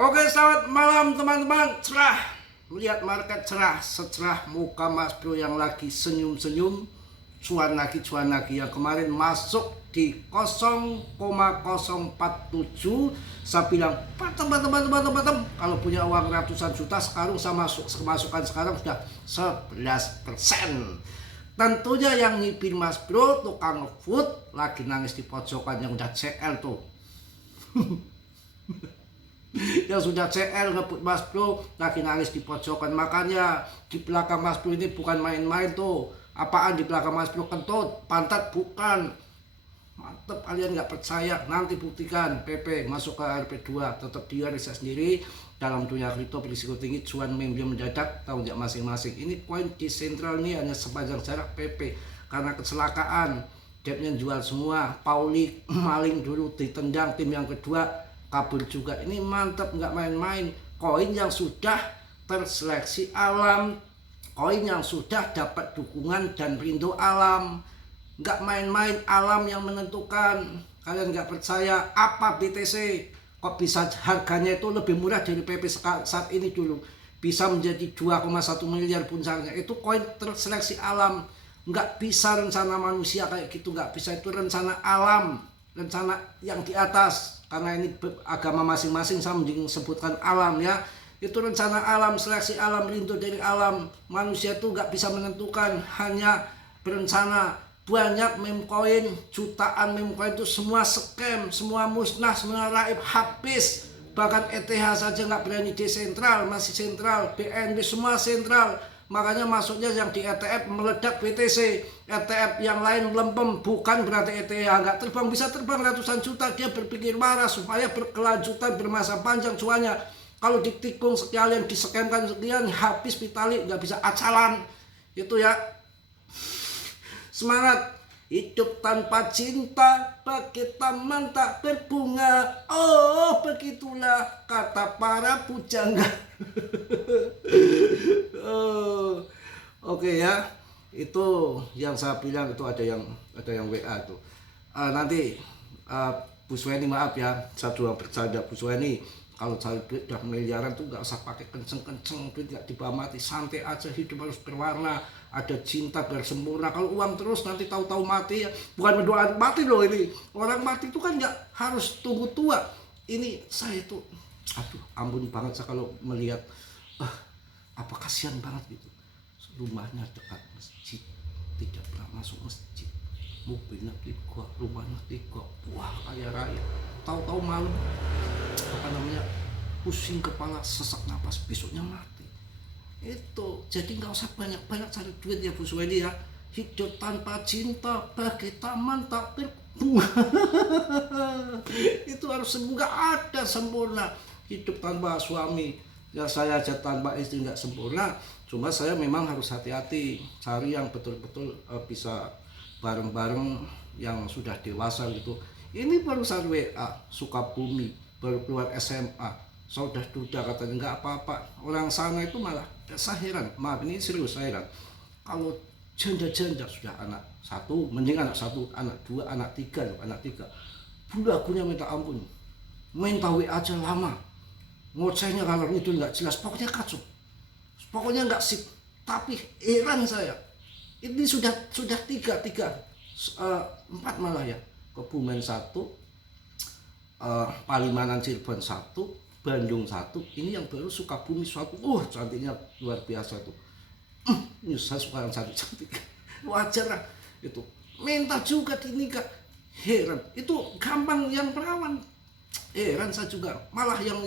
Oke, selamat malam teman-teman. Cerah, melihat market cerah, secerah muka Mas Bro yang lagi senyum-senyum, cuan lagi yang kemarin masuk di 0,047. Saya bilang batem, kalau punya uang ratusan juta sekarang saya masukan sekarang sudah 11%. Tentunya yang nyipir Mas Bro, tukang food lagi nangis di pojokan yang udah CL tuh. Yang sudah CL ngebut Mas Bro lagi nangis di pojokan. Makanya di belakang Mas Bro ini bukan main-main tuh. Apaan di belakang Mas Bro? Kentut, pantat bukan. Mantep, kalian nggak percaya, nanti buktikan. PP masuk ke RP2, tetap dia riset sendiri. Dalam dunia kripto berisiko tinggi, cuan meme mendadak, tahu nggak masing-masing. Ini koin di sentral ini hanya sepanjang jarak PP karena kecelakaan. Depnya jual semua. Pauli maling dulu ditendang, tim yang kedua kabur juga. Ini mantap, nggak main-main. Koin yang sudah terseleksi alam, koin yang sudah dapat dukungan dan rindu alam. Nggak main-main, alam yang menentukan. Kalian nggak percaya apa BTC? Kok bisa harganya itu lebih murah dari PP saat ini dulu? Bisa menjadi 2,1 miliar puncaknya. Itu koin terseleksi alam. Nggak bisa rencana manusia kayak gitu, nggak bisa. Itu rencana alam, rencana yang di atas. Karena ini agama masing-masing, saya mending sebutkan alam ya. Itu rencana alam, seleksi alam, rindu dari alam. Manusia itu nggak bisa menentukan, hanya berencana. Banyak meme coin, jutaan meme coin itu semua scam, semua musnah, semua raib, habis. Bahkan ETH saja nggak berani desentral, masih sentral. BNB semua sentral. Makanya masuknya yang di ETF meledak BTC. ETF yang lain melempem, bukan berarti ETH nggak terbang. Bisa terbang ratusan juta. Dia berpikir marah supaya berkelanjutan, bermasa panjang cuannya. Kalau ditikung sekalian, diskemkan sekian, habis Vitali, nggak bisa acalan. Itu ya. Semangat. Hidup tanpa cinta bagi taman tak berbunga. Oh, begitulah kata para pujangga. Oh, oke ya. Itu yang saya bilang, itu ada yang WA tuh. Nanti Bu Suweni, maaf ya, saya juga bercanda. Bu Suweni, kalau cari duit udah miliaran tuh nggak usah pakai kenceng-kenceng, duit nggak dibawa mati, santai aja, hidup harus berwarna, ada cinta biar sempurna. Kalau uang terus nanti tahu-tahu mati ya, bukan mendoakan mati loh ini. Orang mati itu kan nggak harus tunggu tua. Ini saya tuh, aduh, ampun banget saya kalau melihat, apa kasihan banget gitu. Rumahnya dekat masjid, tidak pernah masuk masjid, mobilnya 3, rumahnya 3, wah kaya raya. Tahu-tahu malam pusing kepala, sesak napas, besoknya mati. Itu jadi nggak usah banyak-banyak cari duit ya Bu Suweni ya. Hidup tanpa cinta bagai taman tak berbunga. Itu harus sempurna, nggak ada sempurna. Hidup tanpa suami ya, saya aja tanpa istri nggak sempurna. Cuma saya memang harus hati-hati, cari yang betul-betul bisa bareng-bareng, yang sudah dewasa gitu. Ini barusan WA, Sukabumi, baru keluar SMA, sudah duda katanya, nggak apa-apa. Orang sana itu malah, saya heran, maaf ini serius, saya heran. Kalau janda-janda sudah anak 1, mending anak 1, anak 2, anak 3 loh, anak 3. Bulagunya minta ampun, main WA aja lama, ngocehnya kalau itu nggak jelas, pokoknya kacau, pokoknya nggak sip. Tapi heran saya, ini sudah 4 malah ya. Kebumen 1, Palimanan Cirebon 1, Bandung 1, ini yang baru Sukabumi 1. Cantiknya luar biasa tuh. Ini saya suka yang cantik, wajar lah itu. Minta juga dinikah, heran. Itu gampang yang perawan, heran saya juga. Malah yang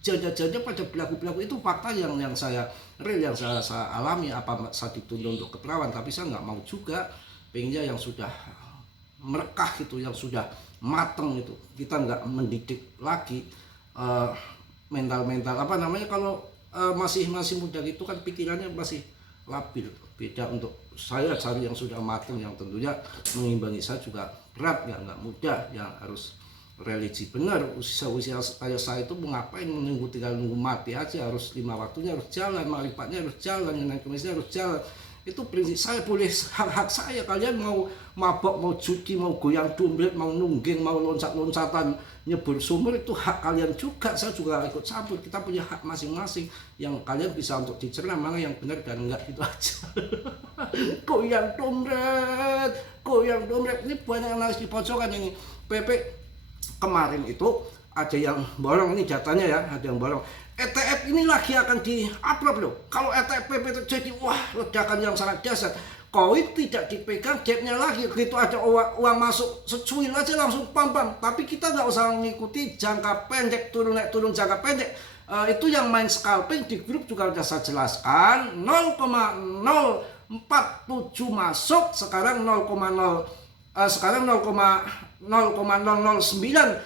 janda-janda pada belagu-belagu, itu fakta yang saya real, yang saya alami. Apa saya dituntut untuk keperawan, tapi saya nggak mau juga. Pengennya yang sudah merekah gitu, yang sudah mateng itu. Kita nggak mendidik lagi mental apa namanya, kalau masih muda gitu kan pikirannya masih labil. Beda untuk saya cari yang sudah mateng, yang tentunya mengimbangi. Saya juga berat, nggak mudah, yang harus religi benar. Usia kayak saya itu mau ngapain, tinggal nunggu mati aja. Harus 5 waktunya harus jalan, marifatnya harus jalan, yang kemisnya harus jalan. Itu prinsip saya, boleh hak-hak saya. Kalian mau mabok, mau judi, mau goyang dompet, mau nungging, mau loncat-loncatan, nyebur sumur, itu hak kalian juga. Saya juga ikut campur. Kita punya hak masing-masing yang kalian bisa untuk dicerna mana yang benar dan enggak, gitu aja. Goyang dompet, ini banyak yang harus dipocokan ini. PP kemarin itu ada yang borong, ini datanya ya, ada yang borong. ETF ini lagi akan di-upload loh. Kalau ETF PP terjadi, wah, ledakan yang sangat dahsyat. Koin tidak dipegang, debtnya lagi. Begitu ada uang masuk, secuil aja langsung pam-pam. Tapi kita nggak usah mengikuti jangka pendek, turun naik turun jangka pendek. Itu yang main scalping di grup juga sudah saya jelaskan. 0,047 masuk, sekarang 0,009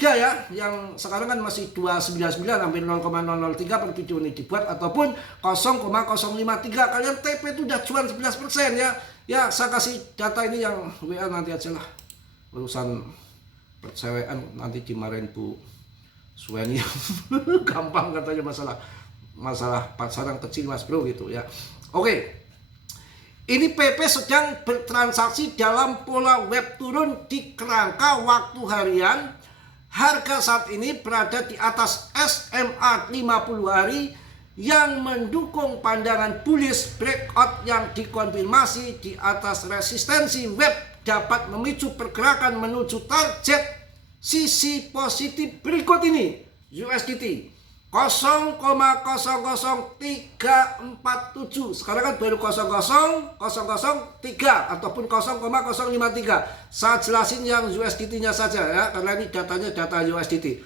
ya, yang sekarang kan masih 299, hampir 0,003 per video ini dibuat, ataupun 0,053. Kalian TP itu udah cuan 11% ya. Ya, saya kasih data ini yang WA nanti aja lah. Urusan percewaan nanti dimarahin Bu Suweni. Gampang katanya masalah pacaran kecil Mas Bro gitu ya. Oke. Ini PP sedang bertransaksi dalam pola web turun di kerangka waktu harian. Harga saat ini berada di atas SMA 50 hari yang mendukung pandangan bullish. Breakout yang dikonfirmasi di atas resistensi web dapat memicu pergerakan menuju target sisi positif berikut ini. USDT 0,00347, sekarang kan baru 0,0003 ataupun 0,053. Saya jelasin yang USDT-nya saja ya, karena ini datanya data USDT.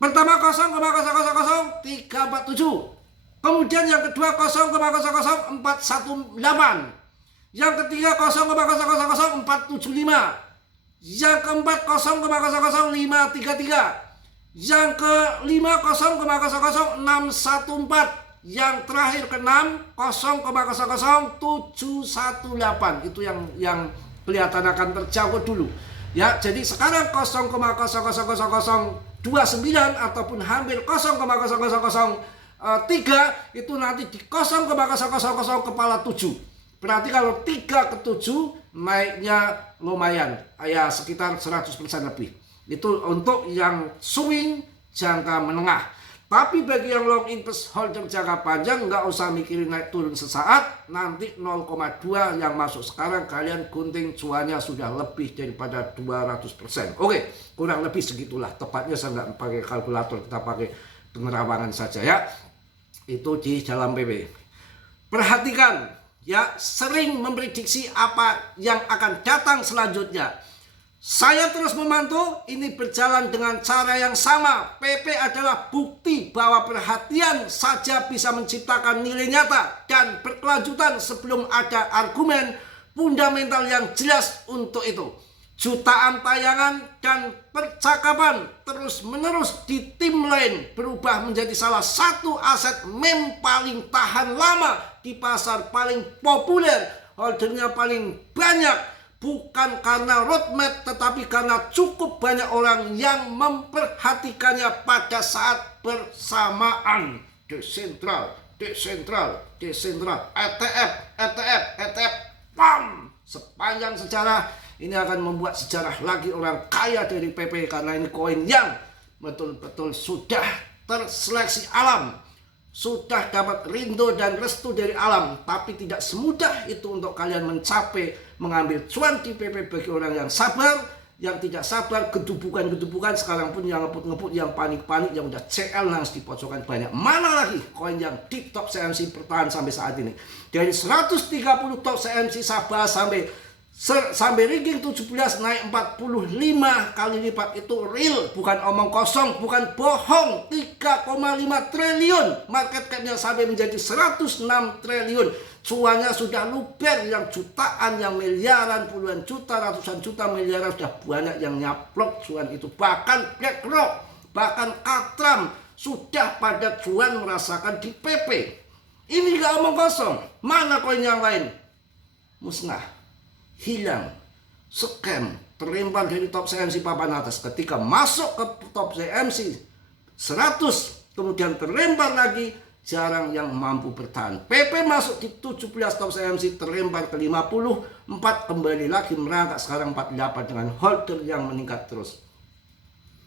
Pertama 0,00347, kemudian yang kedua 0,00418, yang ketiga 0,00475, yang keempat 0,00533, yang kelima 0,00614, yang terakhir ke-6 0,00718. Itu yang kelihatan akan terjangkau dulu ya. Jadi sekarang 0,00029 ataupun hampir 0,00003 itu nanti di 0,000 kepala 7. Berarti kalau 3 ke 7 naiknya lumayan ya, sekitar 100% lebih. Itu untuk yang swing jangka menengah. Tapi bagi yang long interest holder jangka panjang, nggak usah mikirin naik turun sesaat. Nanti 0,2 yang masuk sekarang, kalian gunting cuannya sudah lebih daripada 200%. Oke, kurang lebih segitulah. Tepatnya saya nggak pakai kalkulator, kita pakai penerawangan saja ya. Itu di dalam PP. Perhatikan ya, sering memprediksi apa yang akan datang selanjutnya. Saya terus memantau, ini berjalan dengan cara yang sama. PP adalah bukti bahwa perhatian saja bisa menciptakan nilai nyata dan berkelanjutan sebelum ada argumen fundamental yang jelas untuk itu. Jutaan tayangan dan percakapan terus-menerus di timeline berubah menjadi salah satu aset meme paling tahan lama di pasar, paling populer, holdernya paling banyak. Bukan karena roadmap, tetapi karena cukup banyak orang yang memperhatikannya pada saat bersamaan. Desentral, ETF, pam! Sepanjang sejarah ini akan membuat sejarah lagi orang kaya dari PP, karena ini koin yang betul-betul sudah terseleksi alam. Sudah dapat rindu dan restu dari alam. Tapi tidak semudah itu untuk kalian mencapai mengambil cuan di PP bagi orang yang sabar. Yang tidak sabar, gedubukan sekarang pun yang ngebut-ngebut, yang panik-panik, yang udah CL harus dipocokkan banyak. Mana lagi koin yang di top CMC bertahan sampai saat ini. Dari 130 top CMC Sabah sampai rigging 17 naik 45 kali lipat. Itu real, bukan omong kosong, bukan bohong. 3,5 triliun market capnya sampai menjadi 106 triliun. Cuannya sudah luber, yang jutaan, yang miliaran, puluhan juta, ratusan juta, miliaran, sudah banyak yang nyaplok cuan itu. Bahkan BlackRock, bahkan Katram sudah pada cuan merasakan di PP. Ini gak omong kosong. Mana koin yang lain? Musnah, hilang, scam, terlempar dari top CMC papan atas. Ketika masuk ke top CMC 100, kemudian terlempar lagi, jarang yang mampu bertahan. PP masuk di 17 top CMC, terlempar ke 54, kembali lagi merangkak sekarang 48 dengan holder yang meningkat terus.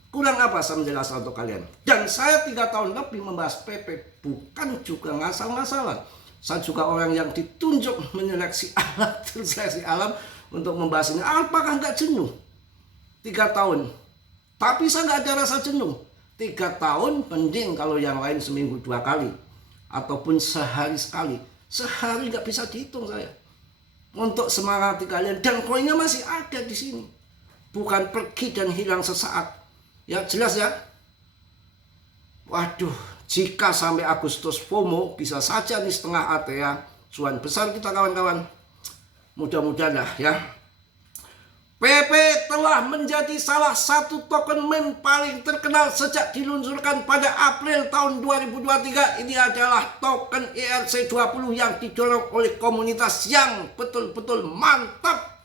Kurang apa saya menjelaskan untuk kalian? Dan saya 3 tahun lebih membahas PP, bukan juga ngasal-ngasalan. Saya juga orang yang ditunjuk menyeleksi alat, seleksi alam untuk membahas ini. Apakah nggak jenuh? 3 tahun. Tapi saya nggak ada rasa jenuh. 3 tahun mending kalau yang lain seminggu 2 kali. Ataupun sehari sekali. Sehari nggak bisa dihitung saya. Untuk semangati kalian. Dan koinnya masih ada di sini. Bukan pergi dan hilang sesaat. Ya jelas ya. Waduh, jika sampai Agustus FOMO bisa saja nih setengah AT ya. Cuan besar kita kawan-kawan. Mudah-mudahan lah ya. PP telah menjadi salah satu token meme paling terkenal sejak diluncurkan pada April tahun 2023. Ini adalah token ERC20 yang didorong oleh komunitas yang betul-betul mantap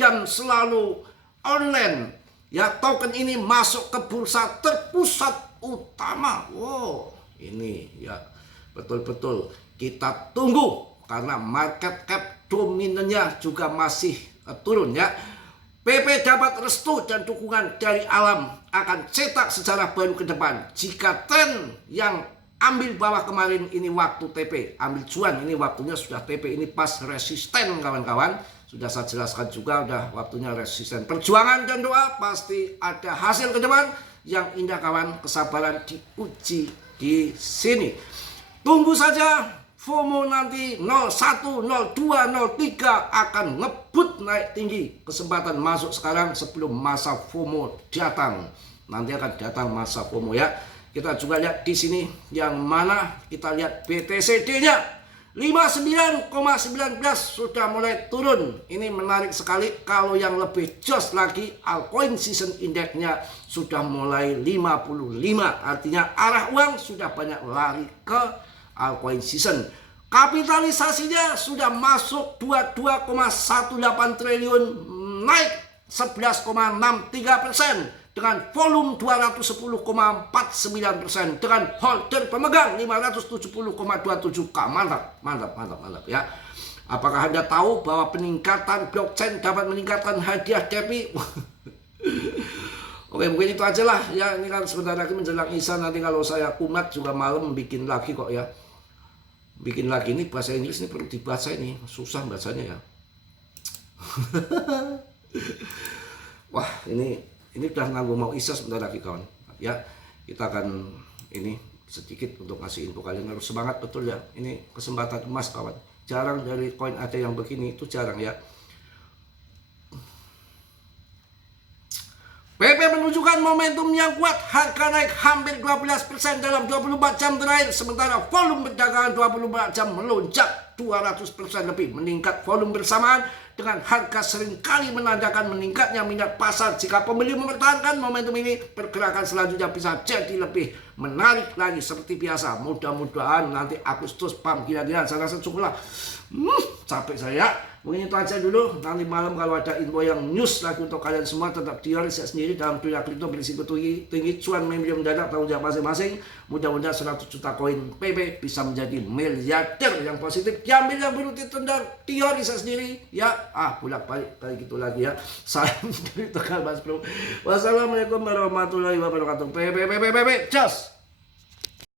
dan selalu online. Ya, token ini masuk ke bursa terpusat utama. Wow, ini ya betul-betul kita tunggu karena market cap dominannya juga masih turun ya. PP dapat restu dan dukungan dari alam akan cetak sejarah baru ke depan. Jika tren yang ambil bawah kemarin ini waktu TP, ambil cuan ini waktunya sudah TP, ini pas resisten kawan-kawan. Sudah saya jelaskan juga, udah waktunya resisten. Perjuangan dan doa pasti ada hasil ke depan yang indah kawan. Kesabaran diuji di sini. Tunggu saja FOMO nanti 01, 02, 03 akan ngebut naik tinggi. Kesempatan masuk sekarang sebelum masa FOMO datang. Nanti akan datang masa FOMO ya. Kita juga lihat di sini yang mana kita lihat BTCD-nya. 59,19 sudah mulai turun. Ini menarik sekali. Kalau yang lebih jos lagi, altcoin season indexnya sudah mulai 55. Artinya arah uang sudah banyak lari ke altcoin season. Kapitalisasinya sudah masuk 22,18 triliun, naik 11,63%. Dengan volume 210,49%, dengan holder pemegang 570,27k. Mantap ya. Apakah Anda tahu bahwa peningkatan blockchain dapat meningkatkan hadiah DEPI? Oke, mungkin itu aja lah ya. Ini kan sebentar lagi menjelang Isya, nanti kalau saya kumat juga malam bikin lagi kok ya. Bikin lagi, ini bahasa Inggris ini perlu dibaca, ini susah bacanya ya. Wah, ini udah nanggung mau Isya sebentar lagi kawan ya. Kita akan ini sedikit untuk ngasih info, kalian harus semangat betul ya. Ini kesempatan emas kawan, jarang dari koin ada yang begini, itu jarang ya. PP menunjukkan momentum yang kuat, harga naik hampir 12% dalam 24 jam terakhir, sementara volume perdagangan 24 jam melonjak 200% lebih, meningkat volume bersamaan dengan harga seringkali menandakan meningkatnya minat pasar. Jika pembeli mempertahankan momentum ini, pergerakan selanjutnya bisa jadi lebih menarik lagi seperti biasa. Mudah-mudahan nanti Agustus pam gila-gilaan, saya rasa cukup lah. Capek saya. Mungkin itu aja dulu. Nanti malam kalau ada info yang news lagi untuk kalian semua, tetap di riset sendiri dalam dunia kripto berisiko tinggi, cuan medium mendadak, tanggung jawab masing-masing. Mudah-mudahan 100 juta koin PP bisa menjadi miliarder yang positif. Diambil yang perlu ditendang, di riset sendiri ya. Bolak-balik kayak gitu lagi ya. Salam dari Tegal Mas Bro. Wassalamualaikum warahmatullahi wabarakatuh. PP. Just